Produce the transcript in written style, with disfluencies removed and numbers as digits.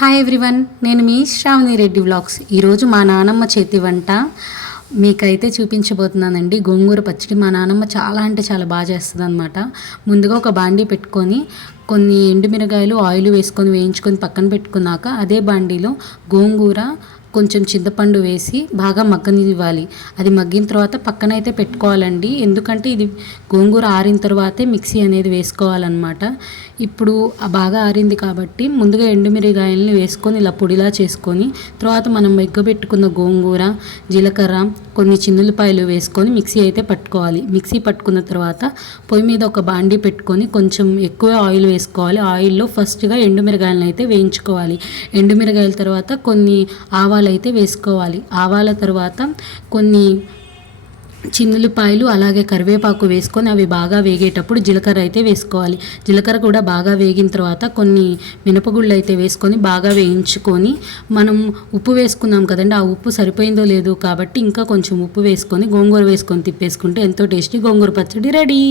Hi everyone, నేను మీ Shravani Reddy vlogs. ఈరోజు మా నానమ్మ చేతి వంట మీకైతే చూపించబోతున్నానండి. గోంగూర పచ్చడి మా నానమ్మ చాలా అంటే చాలా బాగా చేస్తుంది అనమాట. ముందుగా ఒక బాండీ పెట్టుకొని కొన్ని ఎండుమిరగాయలు ఆయిల్ వేసుకొని వేయించుకొని పక్కన పెట్టుకున్నాక అదే బాండీలో గోంగూర కొంచెం చింతపండు వేసి బాగా మగ్గనివ్వాలి. అది మగ్గిన తర్వాత పక్కన అయితే పెట్టుకోవాలండి. ఎందుకంటే ఇది గోంగూర ఆరిన తర్వాతే మిక్సీ అనేది వేసుకోవాలన్నమాట. ఇప్పుడు బాగా ఆరింది కాబట్టి ముందుగా ఎండుమిరగాయలని వేసుకొని ఇలా పొడిలా చేసుకొని తర్వాత మనం మెగ్గబెట్టుకున్న గోంగూర, జీలకర్ర, కొన్ని చిన్నులపాయలు వేసుకొని మిక్సీ అయితే పట్టుకోవాలి. మిక్సీ పట్టుకున్న తర్వాత పొయ్యి మీద ఒక బాండీ పెట్టుకొని కొంచెం ఎక్కువ ఆయిల్ వేసుకోవాలి. ఆయిల్లో ఫస్ట్గా ఎండుమిరగాయలను అయితే వేయించుకోవాలి. ఎండుమిరగాయల తర్వాత కొన్ని ఆవాలు అయితే వేసుకోవాలి. ఆవాల తర్వాత కొన్ని చిన్నులపాయలు అలాగే కరివేపాకు వేసుకొని అవి బాగా వేగేటప్పుడు జీలకర్ర అయితే వేసుకోవాలి. జీలకర్ర కూడా బాగా వేగిన తర్వాత కొన్ని మినపగుళ్ళు అయితే వేసుకొని బాగా వేయించుకొని మనం ఉప్పు వేసుకున్నాం కదండి, ఆ ఉప్పు సరిపోయిందో లేదో కాబట్టి ఇంకా కొంచెం ఉప్పు వేసుకొని గోంగూర వేసుకొని తిప్పేసుకుంటే ఎంతో టేస్టీ గోంగూర పచ్చడి రెడీ.